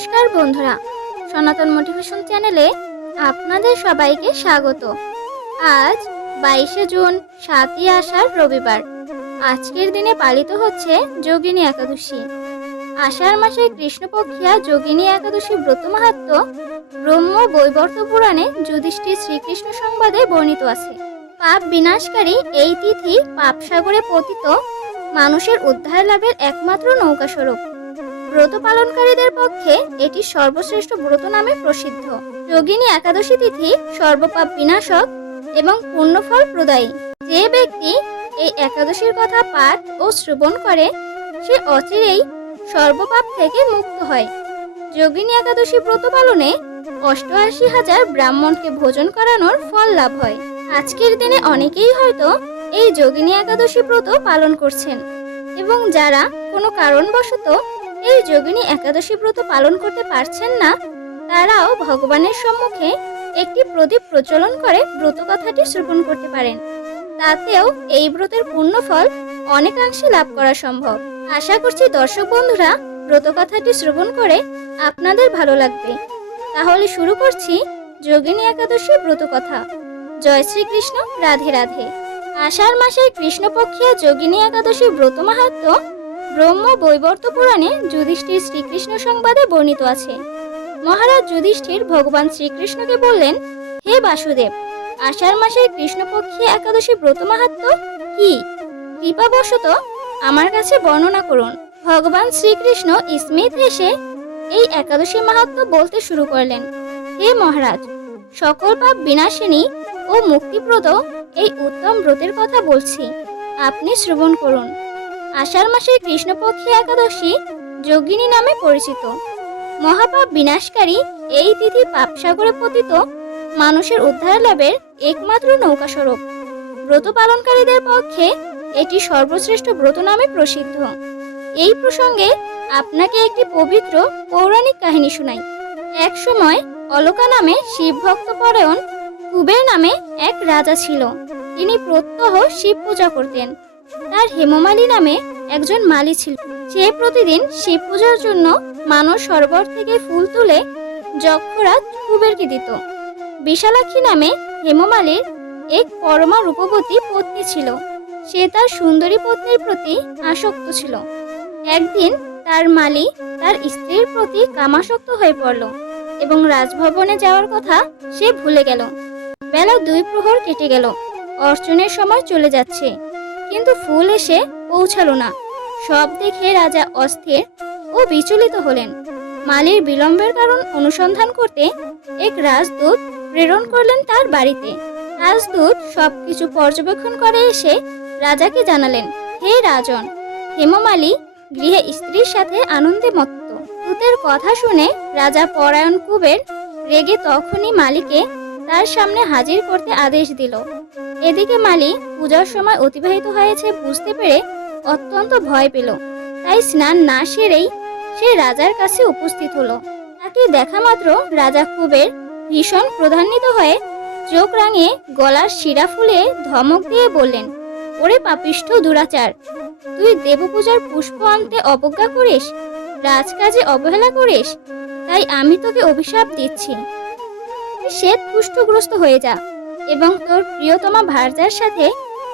নমস্কার বন্ধুরা। সনাতন মোটিভেশন চ্যানেলে আপনাদের সবাইকে স্বাগত। আজ বাইশে জুন, সাতই আষাঢ় রবিবার। আজকের দিনে পালিত হচ্ছে যোগিনী একাদশী। আষাঢ় মাসের কৃষ্ণপক্ষিয়া যোগিনী একাদশী ব্রত মাহাত্ম ব্রহ্ম বৈবর্ত পুরাণে যুধিষ্ঠির শ্রীকৃষ্ণ সংবাদে বর্ণিত আছে। পাপ বিনাশকারী এই তিথি পাপসাগরে পতিত মানুষের উদ্ধার লাভের একমাত্র নৌকা স্বরূপ ব্রত পালনকারীদের পক্ষে এটি সর্বশ্রেষ্ঠ ব্রত নামে প্রসিদ্ধ। যোগিনী একাদশী তিথি সর্বপাপ বিনাশক এবং পুণ্যফল প্রদায়ী। যে ব্যক্তি এই একাদশীর কথা পাঠ ও শ্রবণ করে, সে অচিরেই সর্বপাপ থেকে মুক্ত হয়। যোগিনী একাদশী ব্রত পালনে অষ্টআশি হাজার ব্রাহ্মণকে ভোজন করানোর ফল লাভ হয়। আজকের দিনে অনেকেই হয়তো এই যোগিনী একাদশী ব্রত পালন করছেন এবং যারা কোনো কারণবশত এই যোগিনী একাদশী ব্রত পালন করতে পারছেন না, তারাও ভগবানের সম্মুখে একটি প্রদীপ প্রচলন করে ব্রত কথাটি শ্রবণ করতে পারেন। তাতেও এই ব্রতের পুণ্যফল অনেকাংশে লাভ করা সম্ভব। আশা করছি দর্শক বন্ধুরা ব্রত কথাটি শ্রবণ করে আপনাদের ভালো লাগবে। তাহলে শুরু করছি যোগিনী একাদশী ব্রত কথা জয় শ্রীকৃষ্ণ, রাধে রাধে। আষাঢ় মাসের কৃষ্ণপক্ষিয়া যোগিনী একাদশী ব্রত মাহাত্ম ব্রহ্ম বৈবর্ত পুরাণে যুধিষ্ঠির শ্রীকৃষ্ণ সংবাদে বর্ণিত আছে। মহারাজ যুধিষ্ঠির ভগবান শ্রীকৃষ্ণকে বললেন, হে বাসুদেব, আষাঢ় মাসের কৃষ্ণপক্ষী একাদশী ব্রত মাহাত্ম কি? কৃপাবশত আমার কাছে বর্ণনা করুন। ভগবান শ্রীকৃষ্ণ স্মিত এসে এই একাদশী মাহাত্ম বলতে শুরু করলেন, হে মহারাজ, সকল পাপ বিনাশিনী ও মুক্তিপ্রদ এই উত্তম ব্রতের কথা বলছি। আপনি শ্রবণ করুন। আষাঢ় মাসের কৃষ্ণপক্ষী একাদশী যোগিনী নামে পরিচিত। মহাপাপ বিনাশকারী এই তিথি পাপসাগরে পতিত মানুষের উদ্ধার লাভের একমাত্র নৌকা স্বরূপ ব্রত পালনকারীদের পক্ষে এটি সর্বশ্রেষ্ঠ ব্রত নামে প্রসিদ্ধ। এই প্রসঙ্গে আপনাকে একটি পবিত্র পৌরাণিক কাহিনী শোনাই। এক সময় অলকা নামে শিব ভক্ত পরায়ণ কুবের নামে এক রাজা ছিল। তিনি প্রত্যহ শিব পূজা করতেন। তার হেমমালী নামে একজন মালি ছিল। সে প্রতিদিন শিব পূজার জন্য মানুষ সরোবর থেকে ফুল তুলে যক্ষরাজ কুবেরকে দিত। বিশালাক্ষী নামে হেমমালির এক পরমা রূপবতী পত্নী ছিল। সে তার সুন্দরী পত্নীর প্রতি আসক্ত ছিল। একদিন তার মালি তার স্ত্রীর প্রতি কামাসক্ত হয়ে পড়ল এবং রাজভবনে যাওয়ার কথা সে ভুলে গেল। বেলা দুই প্রহর কেটে গেল। অর্চনের সময় চলে যাচ্ছে। কিন্তু ফুল এসে পৌঁছালো না। সব দেখে রাজা অস্থির ও বিচলিত হলেন। মালির বিলম্বের কারণ অনুসন্ধান করতে এক রাজদূত প্রেরণ করলেন তার বাড়িতে। রাজদূত সবকিছু পর্যবেক্ষণ করে এসে রাজাকে জানালেন, হে রাজন, হেমমালী গৃহে স্ত্রীর সাথে আনন্দে মত্ত। দূতের কথা শুনে রাজা পরায়ণ কুবের রেগে তখনই মালিকে তার সামনে হাজির করতে আদেশ দিল। এদিকে মালি পূজার সময় অতিবাহিত হয়েছে বুঝতে পেরে অত্যন্ত ভয় পেল। তাই স্নান না সেরেই সে রাজার কাছে উপস্থিত হলো। তাকে দেখা মাত্র রাজা কুবের ভীষণ প্রধান্বিত হয়ে চোখ রাঙিয়ে গলার শিরা ফুলে ধমক দিয়ে বললেন, ওরে পাপিষ্ঠ দুরাচার, তুই দেবপূজার পুষ্প আনতে অবজ্ঞা করিস, রাজকাজে অবহেলা করিস, তাই আমি তোকে অভিশাপ দিচ্ছি। শ্বেত পুষ্টগ্রস্ত হয়ে যা এবং তোর প্রিয়তমা ভার্যার সাথে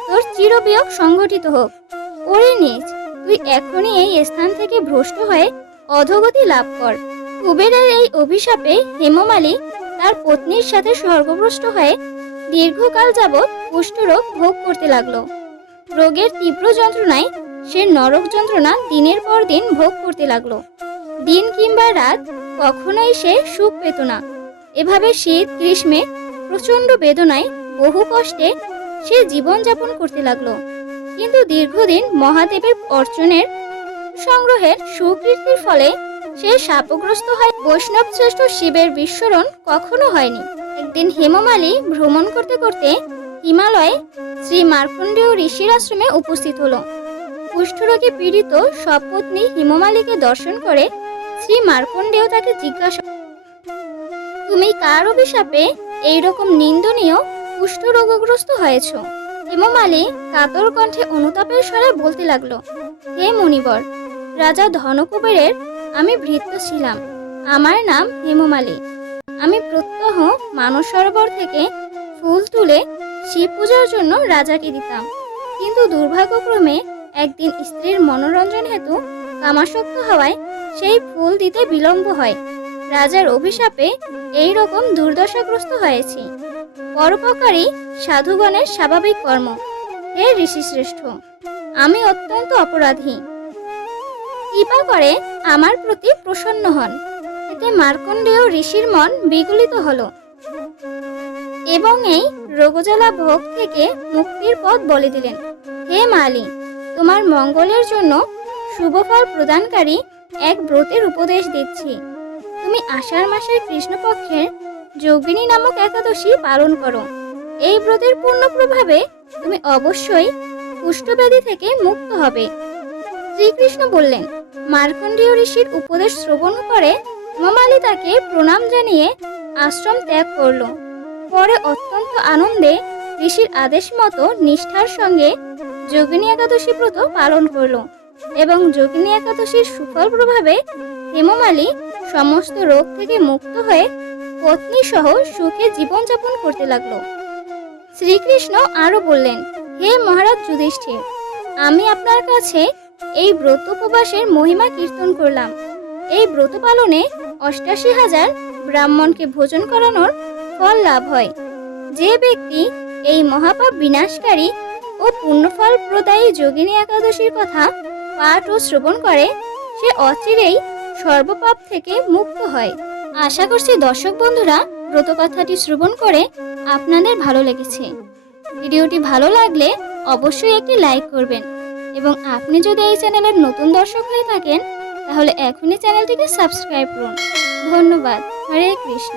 তোর চিরবিয়োগ সংগঠিত হোক। ওরে নিজ, তুই এখনই এই স্থান থেকে ভ্রষ্ট হয়ে অধগতি লাভ কর। কুবেরের এই অভিশাপে হেমমালী তার পত্নীর সাথে স্বর্গভ্রষ্ট হয়ে দীর্ঘকাল যাবৎ কুষ্ঠরোগ ভোগ করতে লাগল। রোগের তীব্র যন্ত্রণায় সে নরক যন্ত্রণা দিনের পর দিন ভোগ করতে লাগল। দিন কিংবা রাত কখনোই সে সুখ পেত না। এভাবে শীত গ্রীষ্মে প্রচণ্ড বেদনায় বহু কষ্টে সে জীবন যাপন করতে লাগল। কিন্তু দীর্ঘদিন মহাদেবের অর্চনের সংগ্রহের সুকীর্তির ফলে সে শাপগ্রস্ত হয়। বৈষ্ণব শ্রেষ্ঠ শিবের বিস্মরণ কখনো হয়নি। একদিন হেমমালী ভ্রমণ করতে করতে হিমালয়ে শ্রী মার্কণ্ডেয় ঋষির আশ্রমে উপস্থিত হলো। কুষ্ঠরোগে পীড়িত সপত্নী হিমমালীকে দর্শন করে শ্রী মার্কণ্ডেয় তাকে জিজ্ঞাসা তুমি কার অভিশাপে এইরকম নিন্দনীয় কুষ্ঠরোগগ্রস্ত হয়েছ? হেমমালী কাতর কণ্ঠে অনুতাপের স্বরে বলতে লাগল, হে মুনিবর রাজা ধনকুবেরের আমি ভৃত্য ছিলাম। আমার নাম হেমমালী। আমি প্রত্যহ মানস সরোবর থেকে ফুল তুলে শিব পূজার জন্য রাজাকে দিতাম। কিন্তু দুর্ভাগ্যক্রমে একদিন স্ত্রীর মনোরঞ্জন হেতু কামাসক্ত হওয়ায় সেই ফুল দিতে বিলম্ব হয়। রাজার অভিশাপে এই রকম দুর্দশাগ্রস্ত হয়েছি। পরোপকারী সাধুগণের স্বাভাবিক কর্ম। হে ঋষিশ্রেষ্ঠ, আমি অত্যন্ত অপরাধী। কৃপা করে আমার প্রতি প্রসন্ন হন। এতে মার্কণ্ডেয় ঋষির মন বিগলিত হলো। এবং এই রোগজ্বালা ভোগ থেকে মুক্তির পথ বলে দিলেন। হে মালি, তোমার মঙ্গলের জন্য শুভফল প্রদানকারী এক ব্রতের উপদেশ দিচ্ছি। তুমি আষাঢ় মাসের কৃষ্ণপক্ষের যোগিনী নামক একাদশী পালন করো। এই ব্রতের পূর্ণ প্রভাবে তুমি অবশ্যই কুষ্ঠব্যাধি থেকে মুক্ত হবে। শ্রীকৃষ্ণ বললেন, মার্কণ্ডীয় ঋষির উপদেশ শ্রবণ করে মমালি তাকে প্রণাম জানিয়ে আশ্রম ত্যাগ করল। পরে অত্যন্ত আনন্দে ঋষির আদেশ মতো নিষ্ঠার সঙ্গে যোগিনী একাদশী ব্রত পালন করল এবং যোগিনী একাদশীর সুফল প্রভাবে হেমমালী সমস্ত রোগ থেকে মুক্ত হয়ে পত্নী সহ সুখে জীবনযাপন করতে লাগল। শ্রীকৃষ্ণ আরও বললেন, হে মহারাজ যুধিষ্ঠির, আমি আপনার কাছে এই ব্রত উপবাসের মহিমা কীর্তন করলাম। এই ব্রত পালনে অষ্টাশি হাজার ব্রাহ্মণকে ভোজন করানোর ফল লাভ হয়। যে ব্যক্তি এই মহাপাপ বিনাশকারী ও পুণ্যফল প্রদায়ী যোগিনী একাদশীর কথা পাঠ ও শ্রবণ করে, সে অচিরেই সর্বপাপ থেকে মুক্ত হয়। আশা করছি দর্শক বন্ধুরা ব্রত কথাটি শ্রবণ করে আপনাদের ভালো লেগেছে। ভিডিওটি ভালো লাগলে অবশ্যই একটি লাইক করবেন এবং আপনি যদি এই চ্যানেলের নতুন দর্শক হয়ে থাকেন, তাহলে এখনই চ্যানেলটিকে সাবস্ক্রাইব করুন। ধন্যবাদ। হরে কৃষ্ণ।